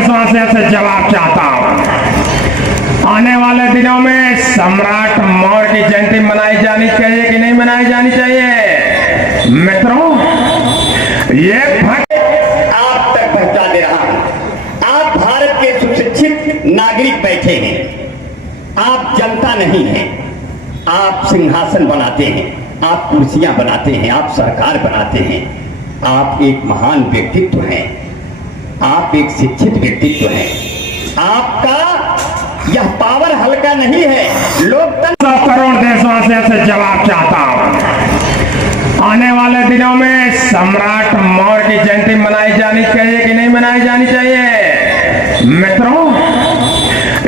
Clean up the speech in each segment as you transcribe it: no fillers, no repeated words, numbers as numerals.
देशवासियों से जवाब चाहता हूं, आने वाले दिनों में सम्राट मौर्य की जयंती मनाई जानी चाहिए कि नहीं मनाई जानी चाहिए? मित्रों, ये आप तक पहुंचा दे रहा हूं। आप भारत के सुशिक्षित नागरिक बैठे हैं, आप जनता नहीं हैं। आप सिंहासन बनाते हैं, आप कुर्सियां बनाते हैं, आप सरकार बनाते हैं। आप एक महान व्यक्तित्व हैं, आप एक शिक्षित व्यक्तित्व हैं। आपका यह पावर हल्का नहीं है। लोकतंत्र 100 करोड़ देशवासियों से जवाब चाहता हूं, आने वाले दिनों में सम्राट मौर्य की जयंती मनाई जानी चाहिए कि नहीं मनाई जानी चाहिए? मित्रों,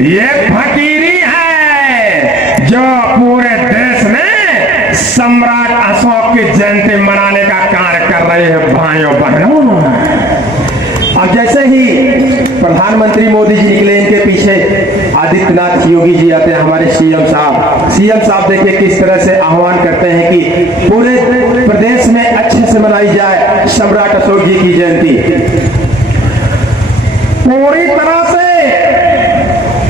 ये फकीरी है जो पूरे देश में सम्राट अशोक की जयंती मनाने का कार्य कर रहे हैं भाइयों बहनों। अब जैसे ही प्रधानमंत्री मोदी जी निकले, इनके पीछे आदित्यनाथ योगी जी आते हैं, हमारे सीएम साहब देखिए किस तरह से आह्वान करते हैं कि पूरे प्रदेश में अच्छे से मनाई जाए सम्राट अशोक जी की जयंती। पूरी तरह से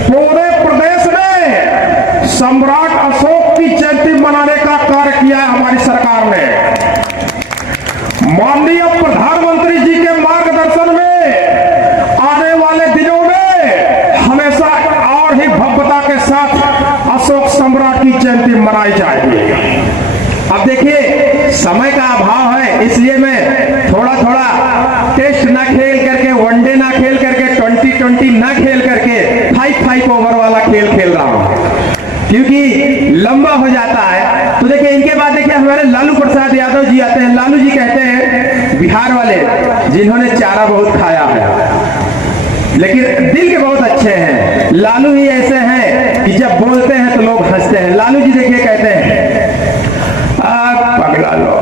पूरे प्रदेश में सम्राट अशोक की जयंती मनाने का कार्य किया है हमारी सरकार ने। माननीय प्रधानमंत्री जी के मार्गदर्शन में आने वाले दिनों में हमेशा और ही भव्यता के साथ अशोक सम्राट की जयंती मनाई जाएगी। अब देखिए समय का अभाव है, इसलिए मैं थोड़ा टेस्ट ना खेल करके, वनडे ना खेल करके, 2020 ना खेल करके 5 ओवर वाला खेल रहा हूं, क्योंकि लंबा हो जाता है। तो देखिए इनके बाद देखिए हमारे लालू प्रसाद यादव जी आते हैं। लालू जी कहते हैं, बिहार वाले जिन्होंने चारा बहुत खाया है लेकिन दिल के बहुत अच्छे हैं। लालू ही ऐसे हैं कि जब बोलते हैं तो लोग हंसते हैं। लालू जी देखिए कहते हैं, पगला लो,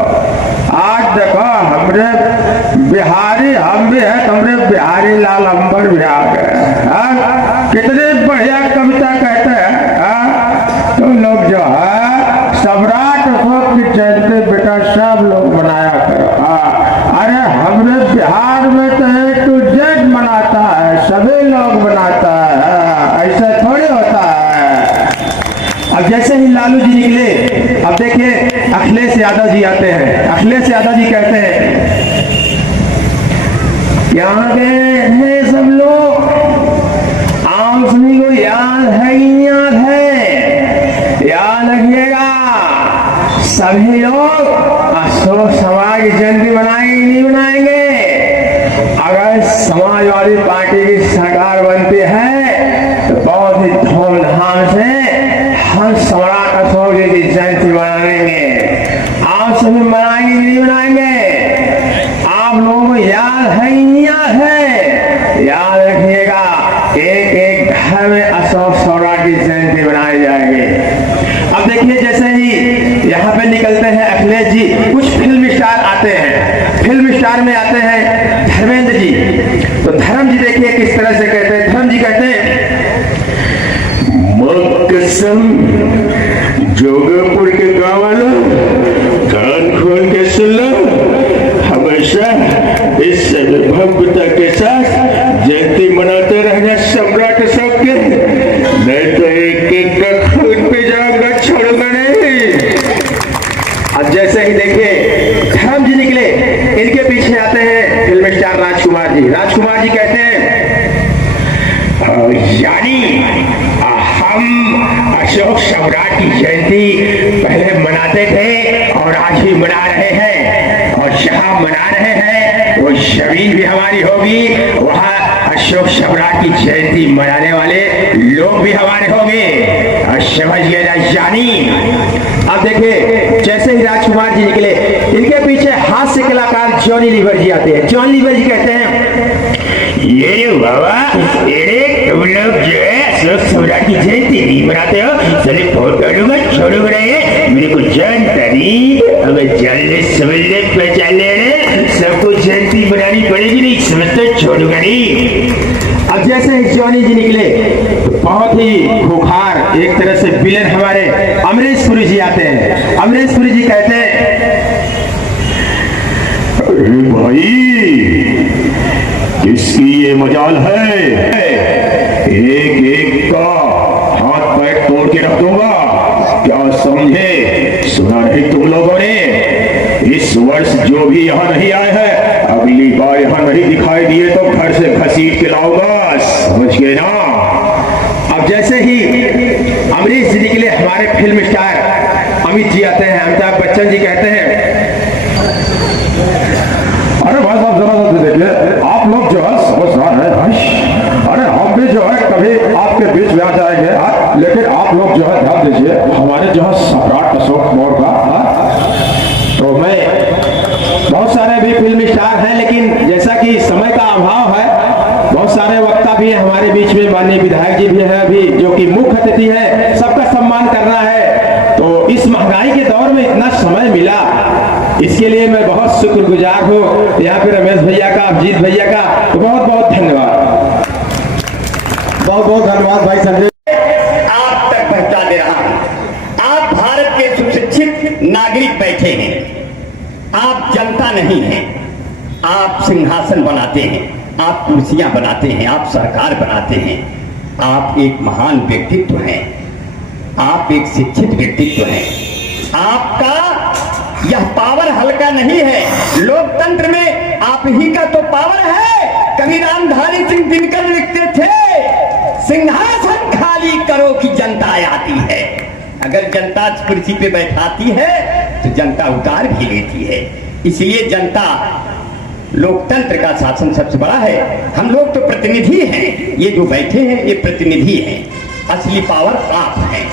आज देखो हमरे बिहारी, हम भी है, तुमरे बिहारी लाल अंबर भी आ गए। कितने बढ़िया कविता कहते हैं। तो लोग जो है सम्राट अशोक की जयंती बेटा सब लोग मनाया करो। अरे हमरे बिहार में तो A to Z मनाता है, सभी लोग मनाता है, ऐसा थोड़ी होता है। अब जैसे ही लालू जी निकले, अब देखिए अखिलेश यादव जी आते हैं। अखिलेश यादव जी कहते हैं, यहाँ गए सब लोग, आम सभी को याद है कि याद है, याद रखिएगा सभी लोग अशोक समाज की जयंती बनाएंगे नहीं बनाएंगे? अगर समाजवादी पार्टी की सरकार बनती है तो बहुत ही धूमधाम से हम सम्राट अशोक जी की जयंती मनाएंगे। आप सभी मनाएंगे नहीं मनाएंगे? आप लोगों को याद है नहीं याद है? याद रखिएगा, एक घर में अशोक सम्राट की जयंती मनाई जाएगी। अब देखिए जैसे ही यहाँ पे निकलते हैं अखिलेश जी, कुछ फिल्म स्टार आते हैं। फिल्म स्टार में आते हैं धर्मेंद्र जी। तो धर्म जी देखिए किस तरह से कहते हैं। धर्म जी कहते हैं, कसम जोगपुर के गाँव वालों, कान खोल के सुन लो, हमेशा इस भव्यता के साथ जयंती मनाते रहना सम्राट अशोक के, नहीं तो एक का खून पे जाऊंगा, छोड़ूंगा नहीं। अब जैसे ही देखिए धर्म जी निकले, इनके पीछे आते हैं फिल्म स्टार राजकुमार जी। राजकुमार जी कहते हैं, यानी हम अशोक सम्राट की जयंती पहले मनाते थे और आज भी मना रहे हैं, और जहां मना रहे हैं वो जमीन भी हमारी होगी, वहां अशोक सम्राट की जयंती मनाने वाले लोग भी हमारे होंगे। और समझ गए जानी। अब देखिए जैसे ही राजकुमार जी निकले, इनके पीछे हास्य कलाकार जॉनी लीवर जी आते हैं। जॉनी लीवर जी कहते हैं, ये बाबा, तुम लोग जो है अशोक सम्राट की जयंती नहीं मनाते हो, चले फोटो लूंगा, छोड़ूंगा नहीं, मेरे को जानता नहीं, हमें जानने समझने पहचानने सबको जयंती बनानी पड़ेगी, नहीं समझ तो छोड़ूंगा नहीं। अब जैसे ही जॉनी जी निकले तो बहुत ही खूंखार एक तरह से विलेन हमारे अमरीश पुरी जी आते हैं। अमरीश पुरी जी कहते हैं, अरे भाई किसकी ये मजाल है? एक एक का हाथ पैर तोड़ के रख दूंगा। क्या समझे? सुना नहीं तुम लोगों ने? इस वर्ष जो भी यहाँ नहीं आए हैं, अगली बार यहाँ नहीं दिखाई दिए तो घर से घसीट के लाऊंगा, समझ गए ना? अब जैसे ही अमरीश जी निकले, हमारे फिल्म स्टार अमित जी आते हैं, अमिताभ बच्चन जी कहते हैं, अरे भाई साहब जरा सा देखिए, आप लोग जो है समझदार है। अरे हम भी जो है कभी आपके बीच में आ जाएंगे, लेकिन आप लोग जो है ध्यान दीजिए, हमारे जो है सम्राट अशोक मौर्य का, तो मैं बहुत सारे भी फिल्म स्टार हैं, लेकिन जैसा कि समय का अभाव है, बहुत सारे वक्ता भी हैं हमारे बीच में, माननीय विधायक जी भी हैं अभी, जो कि मुख्य अतिथि है, सबका सम्मान करना है। तो इस महंगाई के दौर में इतना समय मिला, इसके लिए मैं बहुत शुक्रगुजार हूँ। यहाँ पे रमेश भैया का, अभिजीत भैया का, तो बहुत बहुत धन्यवाद। बहुत बहुत धन्यवाद भाई संजय। आप तक पहुंचा दे रहा हूं। आप भारत के सुशिक्षित नागरिक बैठे हैं, आप जनता नहीं हैं। आप सिंहासन बनाते हैं, आप कुर्सियां बनाते हैं, आप सरकार बनाते हैं। आप एक महान व्यक्तित्व हैं, आप एक शिक्षित व्यक्तित्व हैं। आपका यह पावर हल्का नहीं है। लोकतंत्र में आप ही का तो पावर है। कभी रामधारी सिंह दिनकर लिखते थे, सिंहासन खाली करो कि जनता आती है। अगर जनता कुर्सी पे बैठाती है तो जनता उतार भी लेती है। इसलिए जनता, लोकतंत्र का शासन सबसे बड़ा है। हम लोग तो प्रतिनिधि हैं, ये जो बैठे हैं ये प्रतिनिधि हैं, असली पावर आप हैं।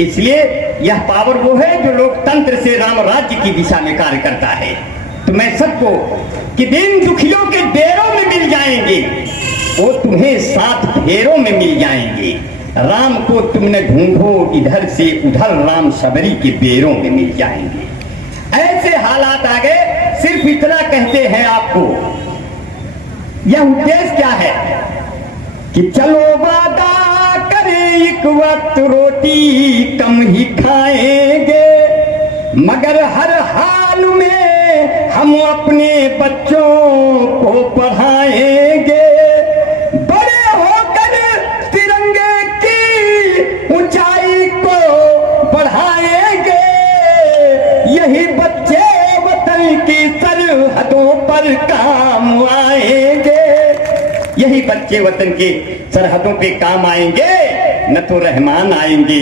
इसलिए यह पावर वो है जो लोकतंत्र से राम राज्य की दिशा में कार्य करता है। तो मैं सबको कि दिन दुखियों के डेरों में मिल जाएंगे, वो तुम्हें 7 फेरों में मिल जाएंगे। राम को तुमने ढूंढो इधर से उधर, राम सबरी के बेरों में मिल जाएंगे। ऐसे हालात आ गए। सिर्फ इतना कहते हैं आपको, यह उद्देश्य क्या है कि चलो वादा करें एक वक्त रोटी कम ही खाएंगे, मगर हर हाल में हम अपने बच्चों को पढ़ाएंगे। बड़े होकर तिरंगे की ऊंचाई को बढ़ाएंगे, यही बच्चे वतन की सरहदों पर काम आएंगे। यही बच्चे वतन के सरहदों पे काम आएंगे। न तो रहमान आएंगे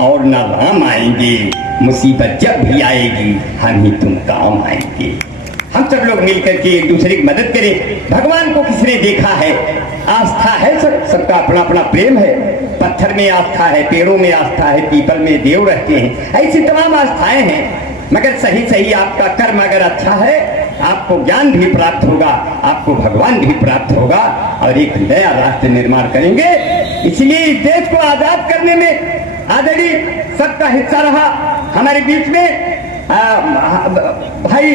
और न राम आएंगे, मुसीबत जब भी आएगी हम ही तुम काम आएंगे। हम सब लोग मिलकर के एक दूसरे की मदद करें। भगवान को किसने देखा है? आस्था है, सबका अपना अपना प्रेम है। पत्थर में आस्था है, पेड़ों में आस्था है, पीपल में देव रहते हैं, ऐसी तमाम आस्थाएं हैं। मगर सही सही आपका कर्म अगर अच्छा है, आपको ज्ञान भी प्राप्त होगा, आपको भगवान भी प्राप्त होगा और एक नया राष्ट्र निर्माण करेंगे। इसलिए इस देश को आजाद करने में आदरणीय सबका हिस्सा रहा। हमारे बीच में भाई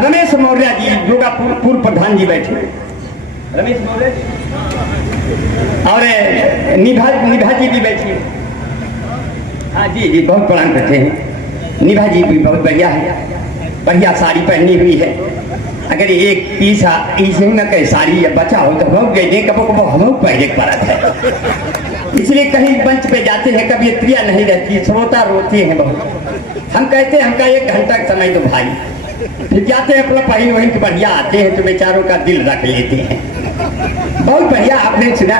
रमेश मौर्य जी, जो का पूर्व प्रधान जी बैठे, रमेश मौर्य जी, और निभा जी भी बैठी। हाँ जी जी, बहुत प्रणाम करते हैं। निभा जी भी बहुत बढ़िया है, बढ़िया साड़ी पहनी हुई है। अगर एक पीस इसे न कहीं साड़ी या बचा हो तो हम गए कबो कबो हम पहले परत है। इसलिए कहीं मंच पे जाते हैं, कभी स्त्रियां नहीं रहती, श्रोता रोते हैं बहुत। हम कहते हैं हमका 1 घंटा का समय दो भाई, फिर जाते हैं अपना पहन वहीं के बढ़िया आते हैं तो बेचारों का दिल रख लेते हैं। बहुत बढ़िया आपने सुना।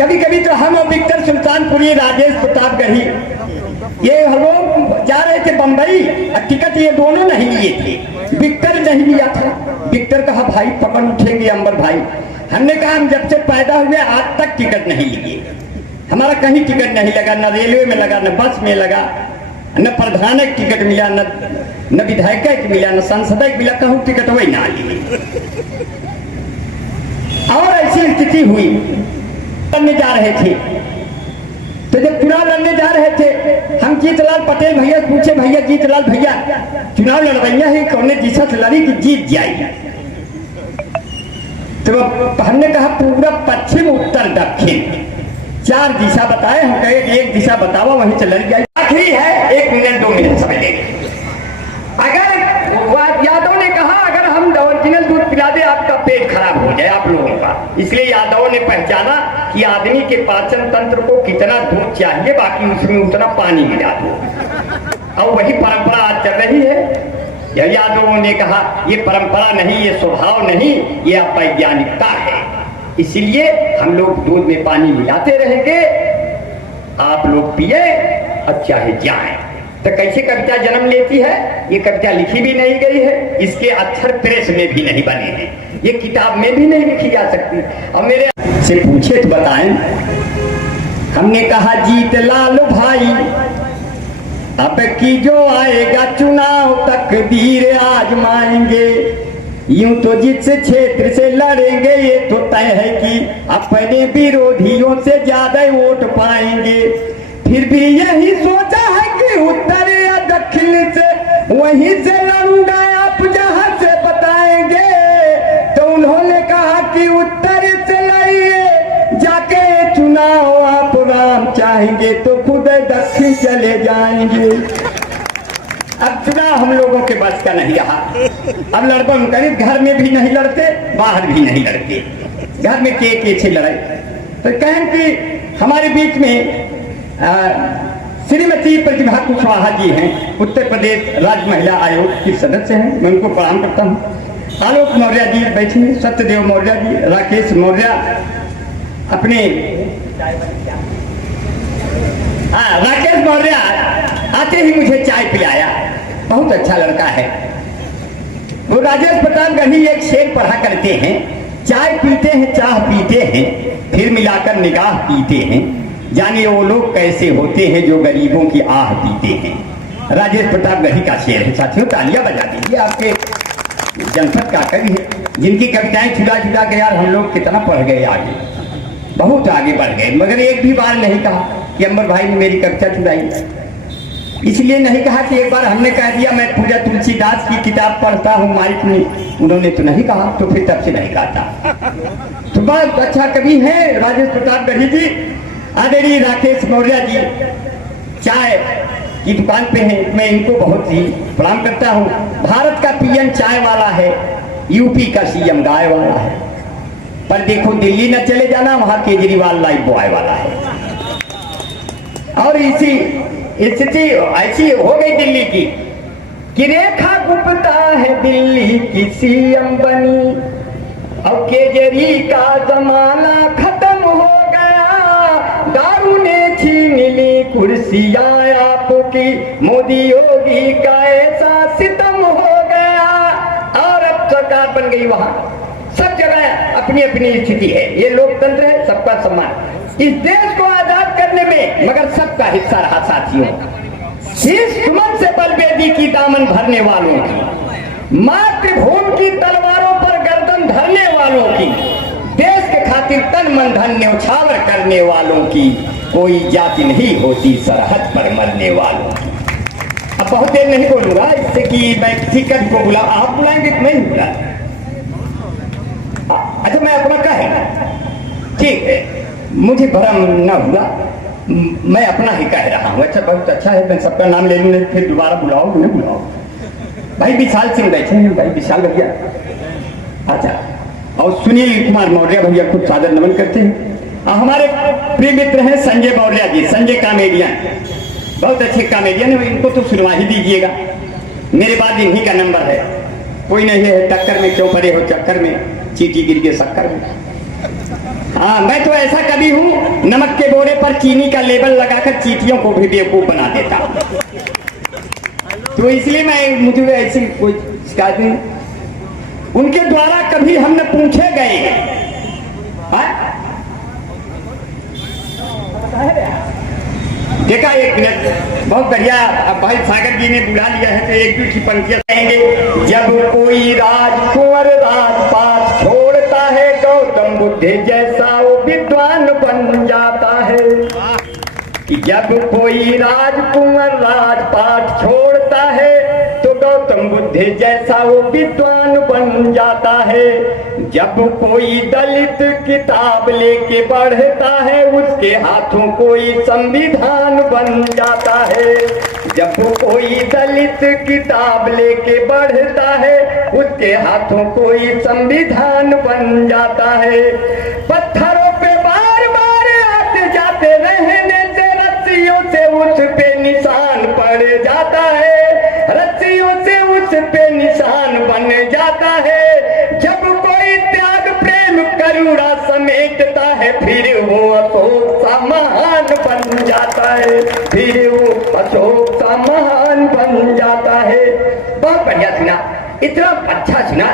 कभी कभी तो हम और विक्टर सुल्तानपुरी, राजेश प्रतापगढ़ी, ये हम लोग जा रहे थे बंबई, टिकट ये दोनों नहीं लिए थे। विक्टर नहीं लिया था। विक्टर कहा भाई पकड़ उठेंगे अंबर भाई। हमने कहा हम जब से पैदा हुए आज तक टिकट नहीं लिए, हमारा कहीं टिकट नहीं लगा, न रेलवे में लगा, न बस में लगा, न प्रधान टिकट मिला, न विधायक मिला, न सांसद मिला, कहूँ टिकट वही ना लिए। और ऐसी स्थिति हुई, लड़ने जा रहे थे। तो जब चुनाव लड़ने जा रहे थे, हम जीतलाल पटेल भैया पूछे, भैया जीतलाल भैया चुनाव लड़ रही है, कौन दिशा से लड़ी कि जीत जाएगी? तो हमने कहा पूरा पश्चिम उत्तर दक्षिण 4 दिशा बताए। हम कहे एक दिशा बताओ, वहीं से लड़ जाए। आखिरी है 1 मिनट 2 मिनट समय लेंगे। अगर यादव ने कहा अगर हम ओरिजिनल दूध पिला दे आपका पेट खराब हो जाए आप लोगों का, इसलिए यादवों ने पहचाना कि आदमी के पाचन तंत्र को कितना दूध चाहिए, बाकी उसमें उतना पानी मिला दो। और वही परंपरा आज चल रही है। यादवों ने कहा ये परंपरा नहीं, ये स्वभाव नहीं, ये वैज्ञानिकता है। इसलिए हम लोग दूध में पानी मिलाते रहेंगे, आप लोग पिए और चाहे जाएं। तो कैसे कविता जन्म लेती है? ये कविता लिखी भी नहीं गई है, इसके अक्षर प्रेस में भी नहीं बने हैं, ये किताब में भी नहीं लिखी जा सकती। और मेरे से पूछे तो बताएं। हमने कहा जीत लाल भाई, अब की जो आएगा चुनाव तकदीर आजमाएंगे। यूं तो जिस क्षेत्र से लड़ेंगे ये तो तय है कि अपने विरोधियों से ज्यादा वोट पाएंगे। फिर भी यही सोचा है कि उत्तर या दक्षिण से वहीं से लड़ूंगा, आप जहां से बताएंगे। तो उन्होंने कहा कि उत्तर से लड़िए जाके चुनाव आप राम चाहेंगे तो खुद दक्षिण चले जाएंगे। अब चुनाव हम लोगों के बस का नहीं रहा। अब लड़बम करीब घर में भी नहीं लड़ते, बाहर भी नहीं लड़ते। घर में के छे लड़ाई। तो कहें कि हमारे बीच में श्रीमती प्रतिभा कुशवाहा जी हैं, उत्तर प्रदेश राज्य महिला आयोग की सदस्य हैं, मैं उनको प्रणाम करता हूँ। आलोक मौर्य जी बैठे हैं, सत्यदेव मौर्य जी, राकेश मौर्य अपने राकेश मौर्य आते ही मुझे चाय पिलाया, बहुत अच्छा लड़का है वो। राजेश प्रताप गढ़ी एक शेर पढ़ा करते हैं, चाय पीते हैं चाह पीते हैं फिर मिलाकर निगाह पीते हैं, जाने वो लोग कैसे होते हैं जो गरीबों की आह पीते हैं। राजेश प्रताप गढ़ी का शेर है। साथियों तालियां बजा दीजिए, आपके जनपद का कवि है, जिनकी कविताएं छुड़ा छुड़ा के यार हम लोग कितना पढ़ गए, आगे बहुत आगे बढ़ गए, मगर एक भी बार नहीं कहा कि अमर भाई ने मेरी कविता छुड़ाई। इसलिए नहीं कहा कि एक बार हमने कह दिया मैं पूजा तुलसीदास की किताब पढ़ता हूँ माइक में, उन्होंने तो नहीं कहा, तो फिर तब से नहीं कहता। तो बहुत अच्छा कवि है राजेश प्रताप गढ़ी जी। आदरणीय राकेश मौर्य जी चाय की दुकान पे हैं, मैं इनको बहुत ही प्रणाम करता हूँ। भारत का पीएम चाय वाला है, यूपी का सीएम गाय वाला है, पर देखो दिल्ली न चले जाना, वहां केजरीवाल लाइफ बॉय वाला है। और इसी स्थिति ऐसी हो गई दिल्ली की कि रेखा गुप्ता है दिल्ली की सीएम बनी, अब केजरी का जमाना खत्म हो गया, दारू ने छीन ली कुर्सियां आपकी, मोदी योगी का ऐसा सितम हो गया। और अब सरकार बन गई, वहां सब जगह अपनी अपनी स्थिति है, ये लोकतंत्र है, सबका सम्मान। इस देश को आजाद करने में मगर सबका हिस्सा रहा साथियों। शीश सुमन से बलबेदी की दामन भरने वालों की, मातृभूमि की तलवारों पर गर्दन धरने वालों की, देश के खातिर तन मन धन न्यौछावर करने वालों की कोई जाति नहीं होती सरहद पर मरने वालों की। अब बहुत देर नहीं बोलूंगा इससे कि मैं किसी कवि को बुला, आप बुलाएंगे तो मैं बुला। अच्छा मैं अपना कहे, ठीक है, मुझे भ्रम न हुआ, मैं अपना ही कह रहा हूँ। अच्छा बहुत अच्छा है, मैं सबका नाम ले लूँ, फिर दोबारा बुलाओ नहीं बुलाओ। भाई विशाल सिंह बैठे हैं, भाई विशाल भैया। अच्छा, और सुनील कुमार मौर्य भैया को सादर नमन करते हैं। हमारे प्रिय मित्र हैं संजय मौर्य जी, संजय कॉमेडियन, बहुत अच्छे कॉमेडियन है, इनको तो सुनवा ही दीजिएगा। मेरे बाद इन्हीं का नंबर है, कोई नहीं है टक्कर में, क्यों पड़े हो चक्कर में, चीटी गिर के शक्कर में। हाँ मैं तो ऐसा कभी हूँ, नमक के बोरे पर चीनी का लेबल लगाकर चीटियों को भी बेवकूफ बना देता हूँ। तो इसलिए मैं, मुझे ऐसी कोई शिकायत नहीं। उनके द्वारा कभी हम न पूछे गए हैं। देखा एक मिनट, बहुत बढ़िया। अब भाई सागर जी ने बुला लिया है तो एक दूसरी पंक्तियां कहेंगे। जब कोई राजकुंवर राजपाट छोड़ता है, गौतम बुद्ध जैसा वो विद्वान बन जाता है। कि जब कोई राजकुंवर राजपाट छोड़ता है तो गौतम बुद्ध जैसा वो विद्वान बन जाता है। जब कोई दलित किताब लेके बढ़ता है, उसके हाथों कोई संविधान बन जाता है। जब कोई दलित किताब लेके बढ़ता है उसके हाथों कोई संविधान बन जाता है। पत्थरों पे बार बार आते जाते रहने से रस्सियों से उस पे निशान पड़ जाता है, रस्सियों से उस पे निशान बन जाता है। जब कोई त्याग प्रेम करुणा समेटता है फिर वो अशोक सा महान बन जाता है, फिर वो अशोक सा महान बन जाता है। बहुत बढ़िया सुना, इतना अच्छा सुना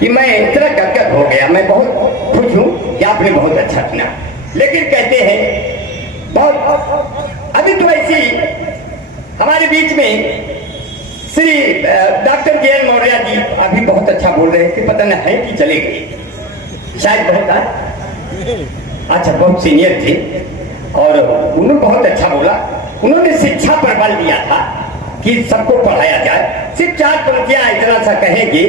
कि मैं इतना गदगद हो गया। मैं बहुत खुश हूँ कि आपने बहुत अच्छा सुना। लेकिन कहते हैं बहुत अभी तो ऐसी हमारे बीच में श्री डॉक्टर जे.एन. मौर्य जी अभी बहुत अच्छा बोल रहे थे, पता नहीं है कि चले गए, शायद बहुत अच्छा, बहुत सीनियर थे और उन्होंने बहुत अच्छा बोला। उन्होंने शिक्षा पर बल दिया था कि सबको पढ़ाया जाए। सिर्फ 4 पंक्तियां इतना सा कहेंगे,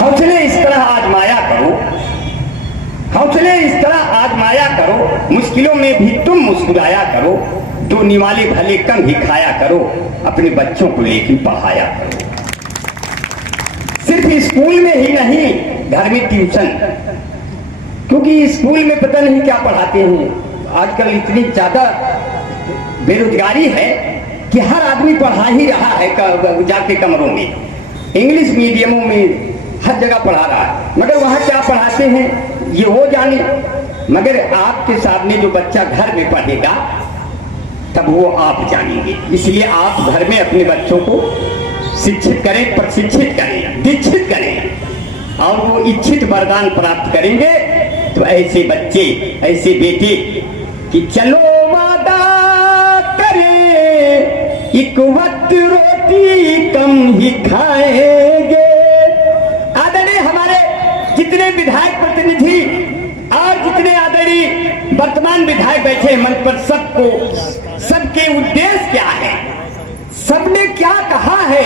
हौसले इस तरह आजमाया करो, हौसले इस तरह आजमाया करो, मुश्किलों में भी तुम मुस्कुराया करो, 2 निवाले भले कम ही खाया करो, अपने बच्चों को लेकर पढ़ाया करो। सिर्फ स्कूल में ही नहीं, घर में ट्यूशन, क्योंकि स्कूल में पता नहीं क्या पढ़ाते हैं। आजकल इतनी ज्यादा बेरोजगारी है कि हर आदमी पढ़ा ही रहा है जाके कमरों में, इंग्लिश मीडियमों में हर जगह पढ़ा रहा है, मगर वहां क्या पढ़ाते हैं ये वो जाने। मगर आपके सामने जो बच्चा घर में पढ़ेगा तब वो आप जानेंगे। इसलिए आप घर में अपने बच्चों को शिक्षित करें, प्रशिक्षित करें, दीक्षित करें और वो इच्छित वरदान प्राप्त करेंगे। तो ऐसे बच्चे, ऐसे बेटे कि चलो वादा करें एक वक्त रोटी कम ही खाएंगे। आदरणीय हमारे जितने विधायक प्रतिनिधि और जितने आदरणीय वर्तमान विधायक बैठे मंच पर, सबके उद्देश्य क्या है, सबने क्या कहा है,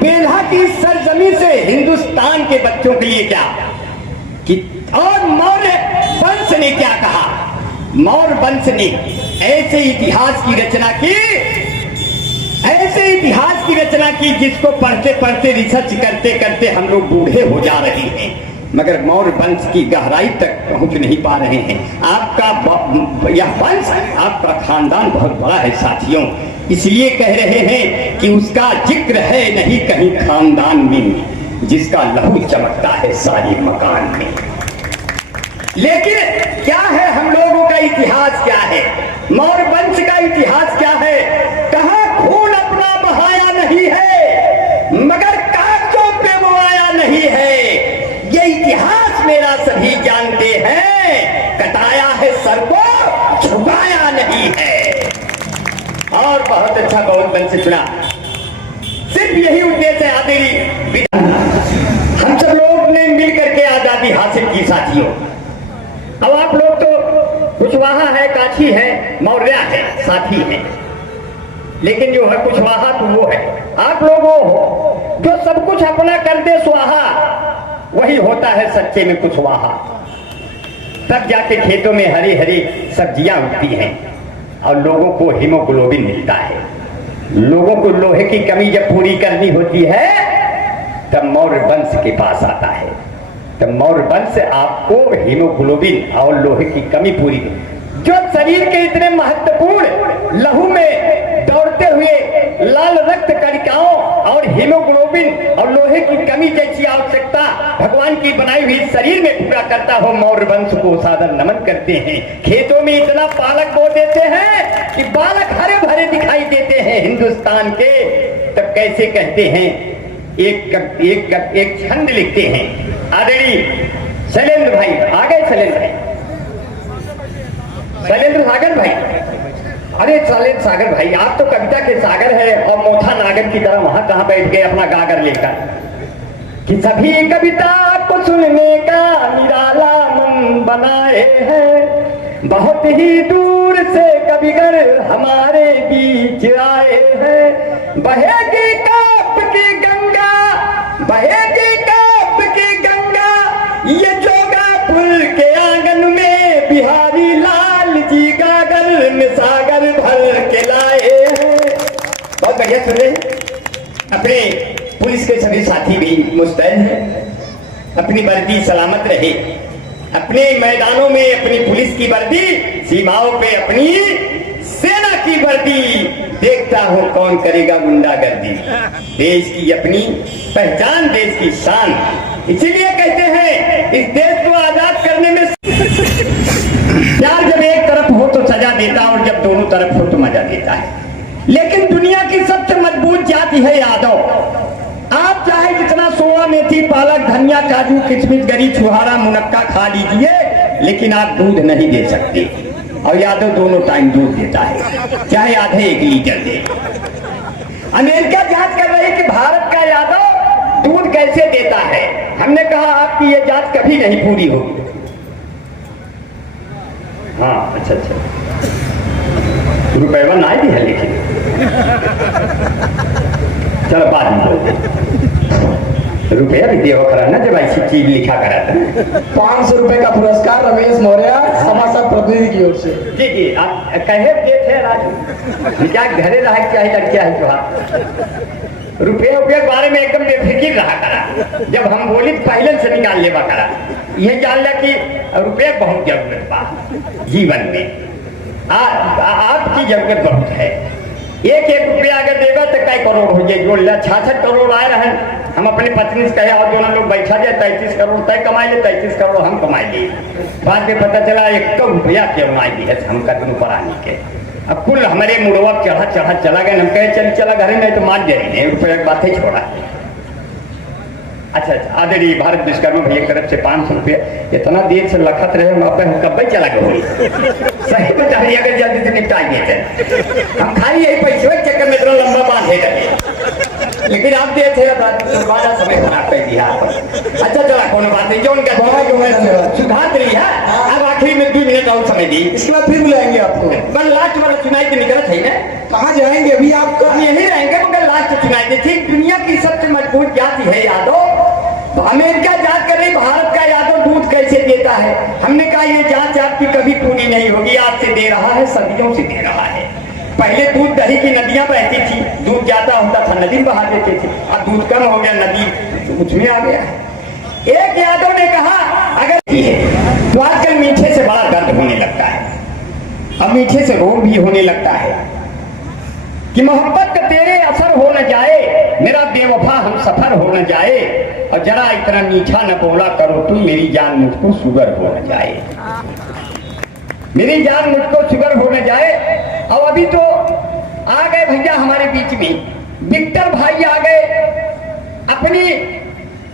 बेल्हा की सरजमी से हिंदुस्तान के बच्चों के लिए क्या कि, और मौर्य वंश ने क्या कहा। मौर्य वंश ने ऐसे इतिहास की रचना की, ऐसे इतिहास की रचना की जिसको पढ़ते पढ़ते, रिसर्च करते करते हम लोग बूढ़े हो जा रहे हैं, मगर मौर्य वंश की गहराई तक पहुंच नहीं पा रहे हैं। आपका यह वंश, आपका खानदान बहुत बड़ा है साथियों, इसलिए कह रहे हैं कि उसका जिक्र है नहीं कहीं खानदान में, जिसका लहू चमकता है सारे मकान में। लेकिन क्या है हम लोगों का इतिहास, क्या है मौर्य वंश का इतिहास, क्या है? कहां खून अपना बहाया नहीं है मगर कागजों पे वो आया नहीं है। ये इतिहास मेरा सभी जानते हैं, कटाया है सर को, छुपाया नहीं है। और बहुत अच्छा, बहुत मन से सुना। सिर्फ यही उद्देश्य है आदरणीय, हम सब लोग ने मिल करके आजादी हासिल की साथियों। अब आप लोग तो कुशवाहा है, काछी है, मौर्य है, साथी है, लेकिन जो है कुशवाहा तो वो है। आप लोगों हो जो सब कुछ अपना कर दे स्वाहा, वही होता है सच्चे में कुशवाहा। तब जाके खेतों में हरी हरी सब्जियां उगती हैं और लोगों को हीमोग्लोबिन मिलता है। लोगों को लोहे की कमी जब पूरी करनी होती है तब मौर्य वंश के पास आता है। तब मौर्य वंश आपको हीमोग्लोबिन और लोहे की कमी पूरी, जो शरीर के इतने महत्वपूर्ण लहू में दौड़ते हुए लाल रक्त कणिकाओं और हीमोग्लोबिन और लोहे की कमी जैसी आवश्यकता भगवान की बनाई हुई शरीर में पूरा करता हो, मौर्य वंश को सादर नमन करते हैं। खेतों में इतना पालक बो देते हैं कि बालक हरे भरे दिखाई देते हैं हिंदुस्तान के। तब कैसे कहते हैं, एक छंद लिखते हैं आदरणीय शैलेंद्र भाई, आ गए शैलेंद्र भाई, शैलेंद्र सागर भाई। अरे शैलेंद्र सागर भाई, आप तो कविता के सागर है और मोथा नागर की तरह वहां कहां बैठ गए अपना गागर लेकर कि सभी कविता को सुनने का निराला मन बनाए हैं। बहुत ही दूर से कविगर हमारे बीच आए हैं। बहेगी काप की गंगा, बहेगी काप की गंगा, ये जोगापुर के आंगन में बिहारी लाल जी गागर में सागर के लाए हैं। बहुत बढ़िया सुन रहे हैं। अपने पुलिस के सभी साथी भी मुस्तैद हैं। अपनी वर्दी सलामत रहे। अपने मैदानों में अपनी पुलिस की वर्दी, सीमाओं पे अपनी सेना की वर्दी। देखता हूं कौन करेगा गुंडागर्दी। देश की अपनी पहचान, देश की शान। इसीलिए कहते हैं इस देश को आजाद करने में प्यार जब एक तरफ हो तो सजा देता, और जब दोनों तरफ हो तो मजा देता है। लेकिन दुनिया की सबसे मजबूत जाति है यादव। आप चाहे जितना सोया, मेथी, पालक, धनिया, काजू, किशमिश, गरी, छुहारा, मुनक्का खा लीजिए, लेकिन आप दूध नहीं दे सकते। और यादव दोनों टाइम दूध देता है, चाहे आधे 1 लीटर दे। अमेरिका जांच कर रही कि भारत का यादव दूध कैसे देता है। हमने कहा आपकी ये जांच कभी नहीं पूरी होगी। हाँ, अच्छा, रुपया ना भी है, लेकिन चलो बाद में बोलते। रुपया भी दिया करा ना, जब ऐसी चीज लिखा करा था। 500 रुपए का पुरस्कार रमेश मौर्य समाचार प्रतिनिधि की ओर से। जी जी, आप कहे थे राजू क्या घरे रहा क्या है, क्या है तो रुपये के बारे में एकदम बेफिक्र रहा करा। जब हम बोली पहले से निकाल लेवा करा। यह जान लिया कि रुपये बहुत जरूरत बा जीवन में। आपकी जरूरत बहुत है। 1-1 रुपया अगर देगा तो कई करोड़ हो जाए। जो 66 करोड़ आए रहे, हम अपने पत्नी से कहे और दोनों लोग बैठा जाए 33 करोड़ तय कमाई ले, 33 करोड़ हम कमाई लिए। बाद में पता चला 1 रुपया क्यों आई दी है हम कदम पर आने के। अब कुल हमारे मुड़वा चढ़ा चला गए। हम कहे चला घर में तो मान जाए रुपये की बात ही छोड़ा। अच्छा, आदरणीय भारत विश्वकर्मा भैया तरफ से 500 रुपया। इतना देर से लखत रहे, हम कब चला गए। सही बता रही, अगर जल्दी से निपटाइए थे। हम खाली यही पैसे के चक्कर में इतना लंबा बांधे रहे, लेकिन आप दे थे बड़ा समय खराब कर दिया। अच्छा चला, कोनो बात नहीं, जो उनका सुधार रही है। अब आखिरी में 2 मिनट और समय दी, इसके बाद फिर बुलाएंगे आपको। बस लास्ट वाला चुनाई के निकला थे ना। कहाँ जाएंगे अभी आप? हम यही रहेंगे, मगर लास्ट चुनाई देखिए। दुनिया की सबसे मजबूत जाति है यादव। अमेरिका जांच कर रही भारत का यादव दूध कैसे देता है। हमने कहा ये जांच आपकी कभी पूरी नहीं होगी। आज से दे रहा है, सदियों से दे रहा है। पहले दूध दही की नदियां बहती थी, दूध ज्यादा होता था नदी में बहा देते थे। अब दूध कम हो गया, नदी उसमें आ गया है। एक यादव ने कहा अगर है तो आजकल मीठे से बड़ा दर्द होने लगता है। अब मीठे से रोग भी होने लगता है कि मोहब्बत का तेरे असर हो न जाए, मेरा बेवफा हम सफर हो न जाए, और जरा इतना मीठा न बोला करो तुम, मेरी जान मुझको शुगर हो न जाए, मेरी जान मुझको शुगर हो न जाए। और अभी तो आ गए भैया हमारे बीच में विक्टर भाई आ गए, अपनी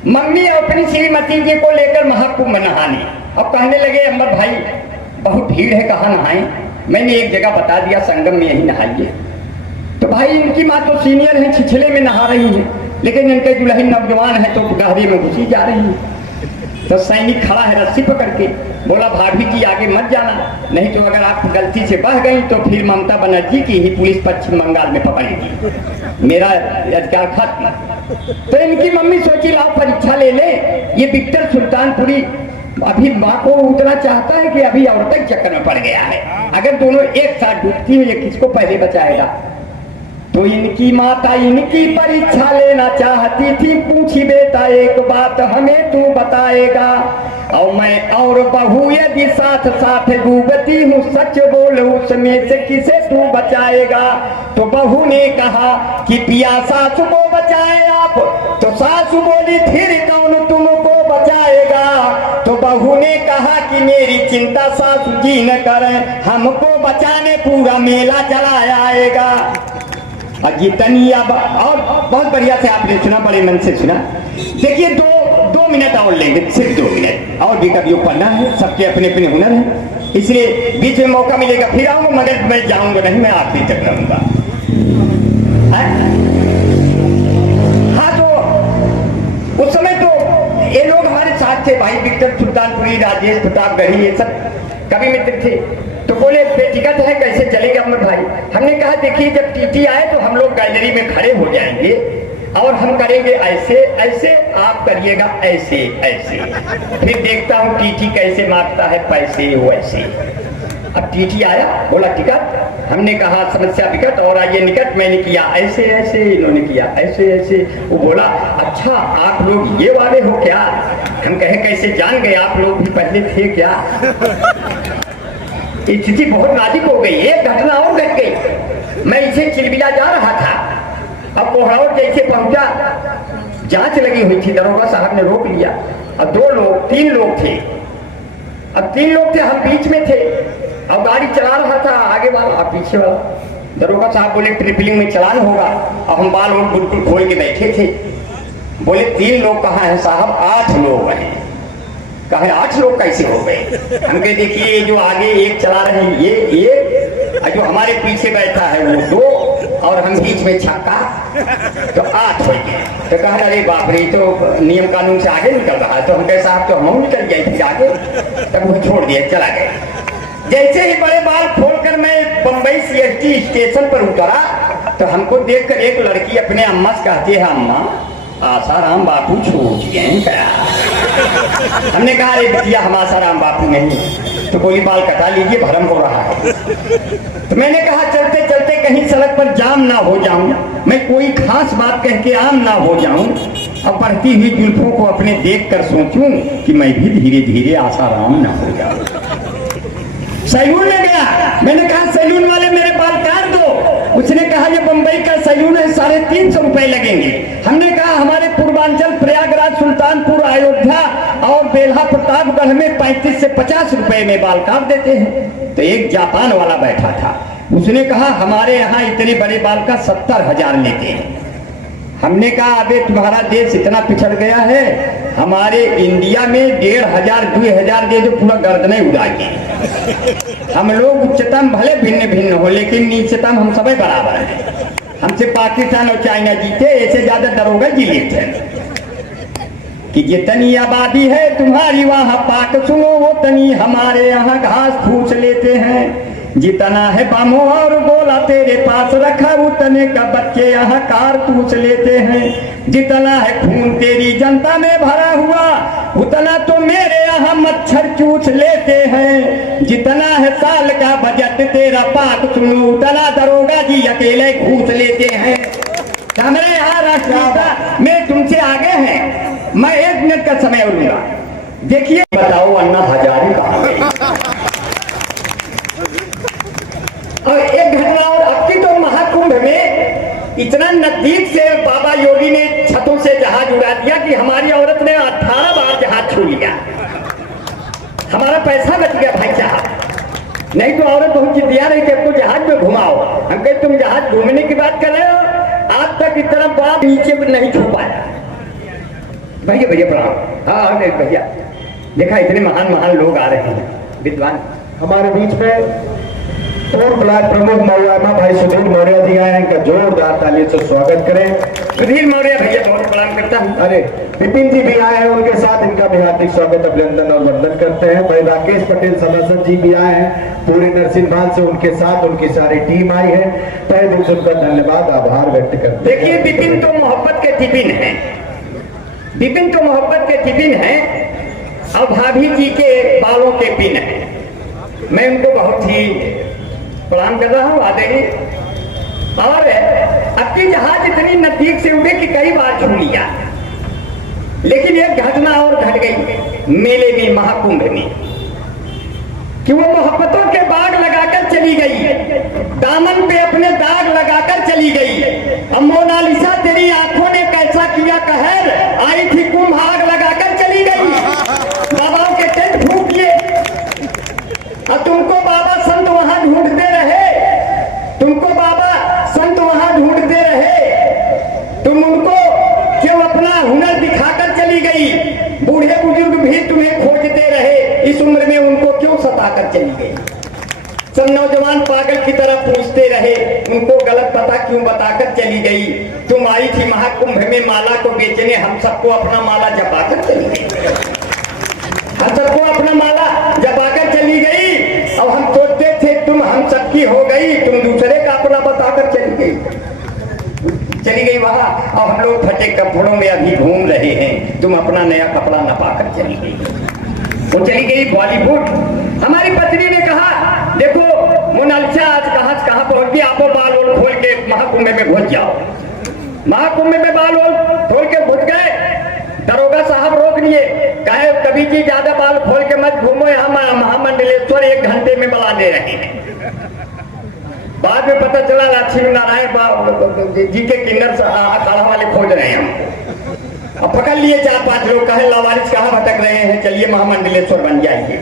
मम्मी और अपनी श्रीमती जी को लेकर महाकुंभ नहाने। अब कहने लगे अमर भाई बहुत भीड़ है, कहाँ नहाएं। मैंने एक जगह बता दिया, संगम में यही नहाइए। तो भाई इनकी माँ तो सीनियर है, छिछले में नहा रही है, लेकिन इनके दुल्हन नौजवान है तो गहरे में घुसी जा रही है। तो सैनिक खड़ा है रस्सी पकड़ के, बोला भाभी जी आगे मत जाना, नहीं तो अगर आप गलती से बह गई तो फिर ममता बनर्जी की ही पुलिस पश्चिम बंगाल में पकड़ेगी, मेरा अधिकार खत्म। तो इनकी मम्मी सोची लाओ परीक्षा ले ले। ये विक्टर सुल्तानपुरी अभी माँ को उतना चाहता है कि अभी औरत चक्कर में पड़ गया है। अगर दोनों एक साथ डूबती है, ये किसको पहले बचाएगा। तो इनकी माता इनकी परीक्षा लेना चाहती थी, पूछी बेटा एक बात हमें तू बताएगा, और मैं और बहू यदि साथ साथ डूबती हूँ, सच बोल उसमें से किसे तू बचाएगा। तो बहू ने कहा कि पिया सासू को बचाए आप, तो सासू बोली फिर कौन तुमको बचाएगा। तो बहू ने कहा कि मेरी चिंता सासू जी न करें, हमको बचाने पूरा मेला चला आएगा। और जितनी अब और बहुत बढ़िया से आपने सुना, बड़े मन से सुना। देखिए 2 मिनट और लेंगे, सिर्फ 2 मिनट और भी कभी पढ़ना है, सबके अपने अपने हुनर है, इसलिए बीच में मौका मिलेगा फिर आऊंगा, मगर मैं जाऊंगा नहीं, मैं आखिरी तक रहूंगा। हाँ, तो उस समय तो ये लोग हमारे साथ थे, भाई विक्टर सुल्तानपुरी, राजेश प्रतापगढ़ी, ये सब कभी मित्र थे। तो बोले बेटिकट है, कैसे चलेगा अमर भाई। हमने कहा देखिए जब टीटी आए तो हम लोग गैलरी में खड़े हो जाएंगे और हम करेंगे ऐसे ऐसे, आप करिएगा ऐसे ऐसे, फिर देखता हूँ टीटी कैसे मारता है पैसे वैसे। अब टीटी आया, बोला टिकट। हमने कहा समस्या विकट और आइए निकट। मैंने किया ऐसे ऐसे, इन्होंने किया ऐसे ऐसे। वो बोला अच्छा आप लोग ये वाले हो क्या? हम कहे कैसे जान गए, आप लोग भी पहले थे क्या? स्थिति बहुत नाजुक हो गई। एक घटना और घट गई। मैं इसे चिलबिला जा रहा था, अब कोहरावट जैसे पहुंचा, जांच लगी हुई थी, दरोगा साहब ने रोक लिया। अब 2 लोग 3 लोग थे, अब 3 लोग थे, हम बीच में थे। अब गाड़ी चला रहा था आगे वाला और पीछे वाला। दरोगा साहब बोले ट्रिपलिंग में चलान होगा। अब हम बाल और बिल्कुल खोल के बैठे थे। बोले 3 लोग कहाँ हैं साहब? 8 लोग हैं। कहे 8 लोग कैसे हो गए? हम कहे देखिए जो आगे एक चला रहे हैं ये एक, जो हमारे पीछे बैठा है वो 2 और हम बीच में छक्का, तो 8 हो गए। तो कहा अरे बाप रे, तो नियम कानून से आगे निकल रहा है। तो हम कहे साहब तो हम निकल गए थे आगे, तब वो छोड़ दिए चला गए। जैसे ही बड़े बाल खोलकर मैं बम्बई CST स्टेशन पर उतरा तो हमको देखकर एक लड़की अपने अम्मा से कहती है अम्मा आसाराम बापू छूट गए क्या? हमने कहा अरे बिटिया हम आसाराम बापू नहीं। तो बोली बाल कटा लीजिए भरम हो रहा है। तो मैंने कहा चलते चलते कहीं सड़क पर जाम ना हो जाऊं, मैं कोई खास बात कह के आम ना हो जाऊं, और बढ़ती हुई जुल्फों को अपने देख कर सोचूं कि मैं भी धीरे धीरे आसाराम ना हो जाऊं। सैलून में गया, मैंने कहा सैलून वाले मेरे बाल काट दो। उसने कहा ये बंबई का सैलून है, 350 रुपए लगेंगे। हमने कहा हमारे पूर्वांचल प्रयागराज, सुल्तानपुर, अयोध्या और बेल्हा प्रतापगढ़ में 35 से 50 रुपए में बाल काट देते हैं। तो एक जापान वाला बैठा था, उसने कहा हमारे यहाँ इतने बड़े बाल का 70,000 लेते हैं। हमने कहा अबे तुम्हारा देश इतना पिछड़ गया है, हमारे इंडिया में 1,500 2,000 दे जो पूरा गर्दन उड़ा के। हम लोग उच्चतम भले भिन्न भिन्न हो लेकिन नीचतम हम सभी बराबर हैं। हमसे पाकिस्तान और चाइना जीते, ऐसे ज्यादा दरोगा जी लेते हैं कि जितनी आबादी है तुम्हारी वहाँ पाक सुनो, वो तनी हमारे यहाँ घास फूस लेते हैं। जितना है बम और गोला तेरे पास रखा उतने का बच्चे यहाँ कारतूस लेते हैं। जितना है खून तेरी जनता में भरा हुआ उतना तो मेरे यहाँ मच्छर चूस लेते हैं। जितना है साल का बजट तेरा पाक सुनो उतना दरोगा जी अकेले घूस लेते हैं। हमारे यहाँ राष्ट्रीयता में तुमसे आगे हैं। मैं 1 मिनट का समय लूंगा। देखिए बताओ अन्ना हजारे कहाँ गए? और एक घटना और, अब की तो महाकुंभ में इतना नजदीक से बाबा योगी ने छतों से जहाज उड़ा दिया कि हमारी औरत ने 18 बार जहाज छू लिया। हमारा पैसा बच गया भाई साहब। नहीं तो औरत बहुत जिद्दिया रही कि अब तो जहाज में घुमाओ। हम कहे तुम जहाज घूमने की बात कर रहे हो, आज तक इतना बात नीचे नहीं छू पाया। भैया भैया प्रणाम। हाँ भैया देखा इतने महान महान लोग आ रहे हैं विद्वान हमारे बीच में। पूर्व ब्लॉक प्रमुख मौलाना भाई सुधीर मौर्य जी आए हैं, इनका जोरदार तालियों से स्वागत करें। सुधीर मौर्य भैया बहुत प्रणाम करता हूँ। अरे विपिन जी भी आए हैं, उनके साथ इनका भी हार्दिक स्वागत अभिनंदन और वंदन करते हैं। भाई राकेश पटेल सभासद जी भी आए हैं, पूरे नरसिंहवाल से उनके साथ उनकी सारी टीम आई है। तहे दिल से उनका धन्यवाद आभार व्यक्त करते हैं। देखिए विपिन तो मोहब्बत के टिफिन है, विपिन तो मोहब्बत के टिफिन है और भाभी जी के बालों के पिन है। मैं उनको बहुत ही प्रणाम कर रहा हूँ आदरणीय। और अब की जहाज इतनी नजदीक से उड़े कि कई बार छू लिया। लेकिन एक घटना और घट गई मेले में, महाकुंभ में, कि वो मोहब्बतों के बाग लगाकर चली गई, दामन पे अपने दाग लगाकर चली गई। अब मोनालिसा तेरी आंखों ने कैसा किया कहर, आई थी कुंभ आग लगाकर चली गई। बाबाओं के टेंट फूक दिए और तुमको बाबा संत वहां ढूंढते रहे, तुमको बाबा संत वहां ढूंढते रहे। तुम उनको क्यों अपना हुनर दिखाकर चली गई? बूढ़े बुजुर्ग भी तुम्हें खोजते रहे, इस उम्र में उनको क्यों सताकर चली गई? सब नौजवान पागल की तरह पूछते रहे, उनको गलत पता क्यों बताकर चली गई? तुम आई थी महाकुंभ में माला को बेचने, हम सबको अपना माला जपाकर चली गई। हम सबको अपना माला जपाकर चली गई और हम सोचते थे तुम हम सबकी हो गई, तुम दूसरे का अपना बताकर चली गई वहां। और हम लोग फटे कपड़ों में अभी घूम रहे हैं, तुम अपना नया कपड़ा न पाकर चली गई। वो चली गई बॉलीवुड। हमारी पत्नी ने कहा देखो कि आप बाल वोल खोल के महाकुंभ में घुस जाओ। महाकुंभ में बाल वोल खोल के घुस गए, दरोगा साहब रोक लिए, कहे कभी जी ज्यादा बाल खोल के मत घूमो, यहाँ महामंडलेश्वर 1 घंटे में बला दे रहे हैं। बाद में पता चला लक्ष्मी नारायण जी के किन्नर अखाड़ा वाले खोज रहे हैं हमको। अब पकड़ लिए 4-5 लोग, कहे लावारिस कहाँ भटक रहे हैं, चलिए महामंडलेश्वर बन जाइए।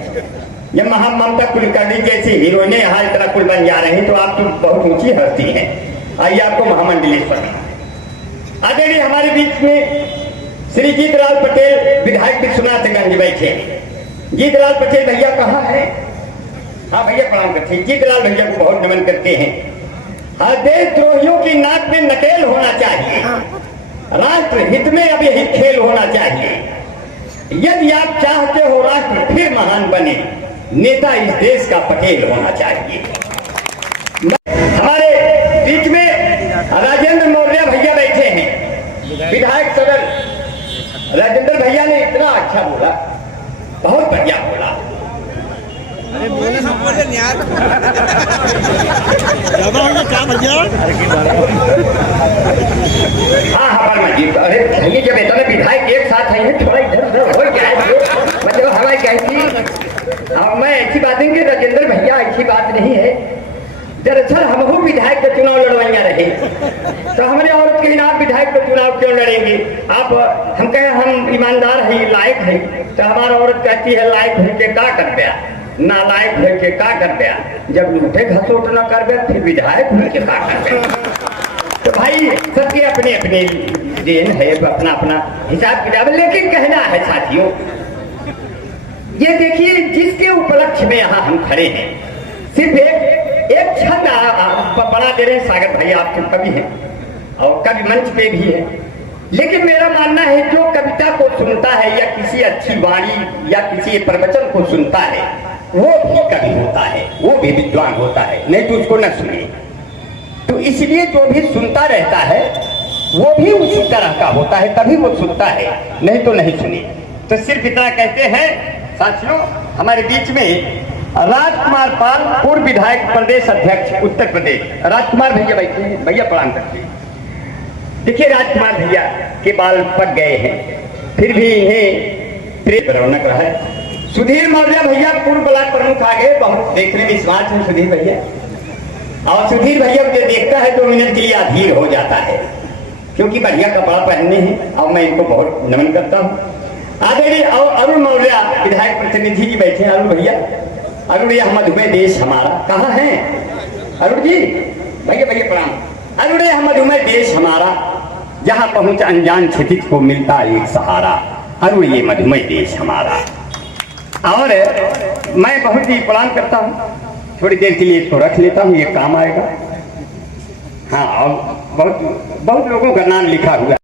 ये महाममता कुलकर्णी जैसी हीरोइनें यहाँ इतना कुल बन जा रही, तो आप तो बहुत ऊंची हस्ती हैं, आइए आपको महामंडलेश्वर। आदरणीय हमारे बीच में श्री जीतलाल पटेल विधायक विश्वनाथगंज बैठे। जीतलाल पटेल भैया कहाँ है? हाँ भैया प्रणाम करते हैं। जीतलाल भैया को बहुत नमन करते हैं। हाँ, देशद्रोहियों की नाक में नकेल होना चाहिए, राष्ट्र हित में अब यही खेल होना चाहिए। यदि आप चाहते हो राष्ट्र फिर महान बने, नेता इस देश का पटेल होना चाहिए। हमारे बीच में राजेंद्र मौर्य भैया बैठे हैं, विधायक सदन। राजेंद्र भैया ने इतना अच्छा बोला, बहुत बढ़िया बोला। अरे बोले सब बोले यार ज्यादा हो गया क्या भैया? हाँ वर्मा जी, अरे भैया जब इतने विधायक एक साथ आए हैं, थोड़ा इधर उधर हो गया है, मतलब हमारी कहती। मैं ऐसी बात नहीं कि राजेंद्र भैया ऐसी बात नहीं है। दरअसल हम विधायक का चुनाव लड़वाइया रहे, तो हमारे औरत के बिना विधायक का चुनाव क्यों लड़ेंगे? आप हम कहे हम ईमानदार है, लायक है, तो हमारी औरत कहती है लायक है के का कर दिया, नालायक है के का कर दिया, जब लूटे घसोट न कर दिया फिर विधायक है के का कर दिया। तो भाई सबके अपने अपने देन है, अपना अपना हिसाब किताब। लेकिन कहना है साथियों, ये देखिए जिसके उपलक्ष्य में यहाँ हम खड़े हैं, सिर्फ एक छंद बना दे रहे हैं। सागर भाई आप तो कवि हैं और कवि मंच पे भी है, लेकिन मेरा मानना है जो कविता को सुनता है या किसी अच्छी वाणी या किसी प्रवचन को सुनता है, वो भी कवि होता है, वो भी विद्वान होता है, नहीं तो उसको न सुनिए। तो इसलिए जो भी सुनता रहता है वो भी उसी तरह का होता है, तभी वो सुनता है, नहीं तो नहीं सुनिए। तो सिर्फ इतना कहते हैं साथियों, हमारे बीच में राजकुमार पाल पूर्व विधायक प्रदेश अध्यक्ष उत्तर प्रदेश, राजकुमार भैया बैठे हैं। भैया प्रणाम करते हैं। देखिए राजकुमार भैया के बाल पक गए हैं, फिर भी इन्हें प्रेम रौनक रहा है। सुधीर मौर्य भैया पूर्व ब्लॉक प्रमुख आ गए, बहुत देखने में स्मार्ट है सुधीर भैया। और सुधीर भैया मुझे देखता है 2 मिनट के लिए अधीर हो जाता है, क्योंकि बढ़िया कपड़ा पहनने हैं और मैं इनको बहुत नमन करता हूँ। आदरणीय अरुण मौर्य विधायक प्रतिनिधि जी बैठे हैं। अरुण भैया, अरुण यह मधुमेह देश हमारा, कहाँ है अरुण जी? भैया भैया प्रणाम। अरुण यह मधुमेह देश हमारा, जहाँ पहुंच अनजान क्षितिज को मिलता एक सहारा। अरुण ये मधुमेह देश हमारा। और मैं बहुत ही प्रणाम करता हूँ, थोड़ी देर के लिए इसको रख लेता हूँ, ये काम आएगा। हाँ, और बहुत लोगों का नाम लिखा हुआ